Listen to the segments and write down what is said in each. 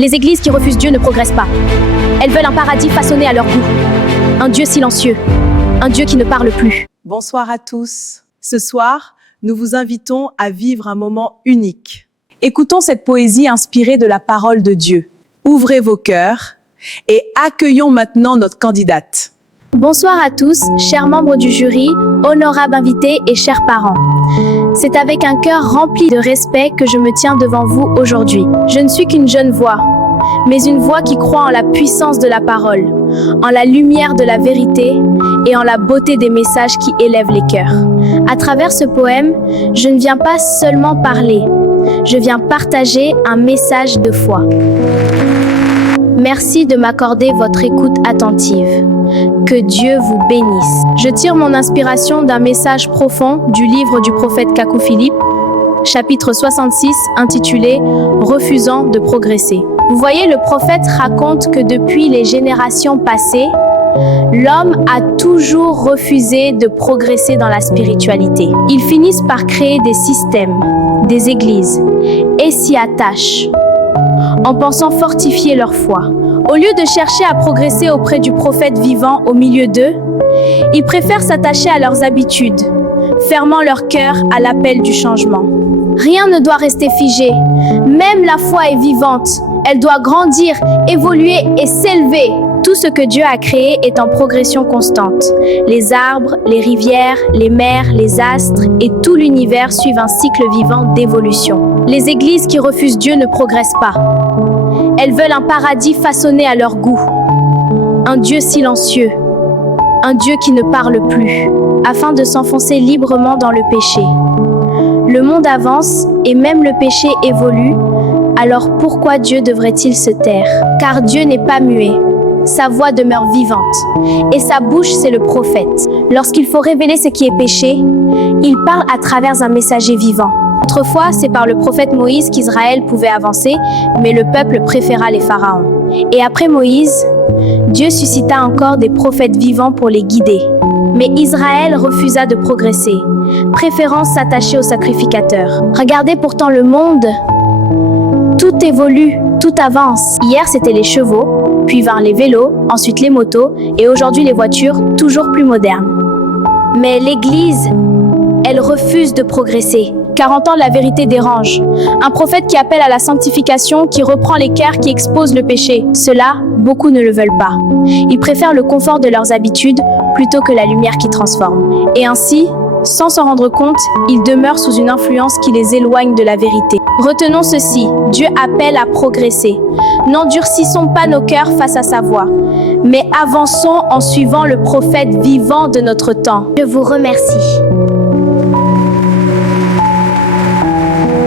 Les églises qui refusent Dieu ne progressent pas. Elles veulent un paradis façonné à leur goût. Un Dieu silencieux. Un Dieu qui ne parle plus. Bonsoir à tous. Ce soir, nous vous invitons à vivre un moment unique. Écoutons cette poésie inspirée de la parole de Dieu. Ouvrez vos cœurs et accueillons maintenant notre candidate. Bonsoir à tous, chers membres du jury, honorables invités et chers parents. C'est avec un cœur rempli de respect que je me tiens devant vous aujourd'hui. Je ne suis qu'une jeune voix, mais une voix qui croit en la puissance de la parole, en la lumière de la vérité et en la beauté des messages qui élèvent les cœurs. À travers ce poème, je ne viens pas seulement parler, je viens partager un message de foi. Merci de m'accorder votre écoute attentive. Que Dieu vous bénisse. Je tire mon inspiration d'un message profond du livre du prophète Kakou Philippe, chapitre 66, intitulé « Refusant de progresser ». Vous voyez, le prophète raconte que depuis les générations passées, l'homme a toujours refusé de progresser dans la spiritualité. Ils finissent par créer des systèmes, des églises, et s'y attachent, en pensant fortifier leur foi. Au lieu de chercher à progresser auprès du prophète vivant au milieu d'eux, ils préfèrent s'attacher à leurs habitudes, fermant leur cœur à l'appel du changement. Rien ne doit rester figé. Même la foi est vivante. Elle doit grandir, évoluer et s'élever. Tout ce que Dieu a créé est en progression constante. Les arbres, les rivières, les mers, les astres et tout l'univers suivent un cycle vivant d'évolution. Les églises qui refusent Dieu ne progressent pas. Elles veulent un paradis façonné à leur goût. Un Dieu silencieux. Un Dieu qui ne parle plus, afin de s'enfoncer librement dans le péché. Le monde avance et même le péché évolue. Alors pourquoi Dieu devrait-il se taire? Car Dieu n'est pas muet. Sa voix demeure vivante, et sa bouche, c'est le prophète. Lorsqu'il faut révéler ce qui est péché, il parle à travers un messager vivant. Autrefois, c'est par le prophète Moïse qu'Israël pouvait avancer, mais le peuple préféra les pharaons. Et après Moïse, Dieu suscita encore des prophètes vivants pour les guider. Mais Israël refusa de progresser, préférant s'attacher au sacrificateur. Regardez pourtant le monde. Tout évolue, tout avance. Hier, c'était les chevaux, puis vinrent les vélos, ensuite les motos, et aujourd'hui les voitures, toujours plus modernes. Mais l'Église, elle refuse de progresser, car entendre la vérité dérange. Un prophète qui appelle à la sanctification, qui reprend les cœurs qui exposent le péché. Cela, beaucoup ne le veulent pas. Ils préfèrent le confort de leurs habitudes plutôt que la lumière qui transforme. Et ainsi, sans s'en rendre compte, ils demeurent sous une influence qui les éloigne de la vérité. Retenons ceci, Dieu appelle à progresser. N'endurcissons pas nos cœurs face à sa voix, mais avançons en suivant le prophète vivant de notre temps. Je vous remercie.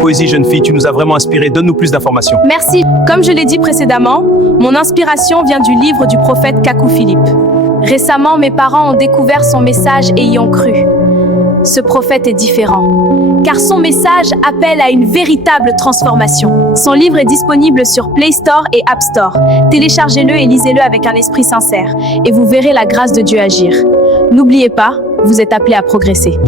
Poésie jeune fille, tu nous as vraiment inspiré. Donne-nous plus d'informations. Merci. Comme je l'ai dit précédemment, mon inspiration vient du livre du prophète Kakou Philippe. Récemment, mes parents ont découvert son message et y ont cru. Ce prophète est différent, car son message appelle à une véritable transformation. Son livre est disponible sur Play Store et App Store. Téléchargez-le et lisez-le avec un esprit sincère, et vous verrez la grâce de Dieu agir. N'oubliez pas, vous êtes appelés à progresser.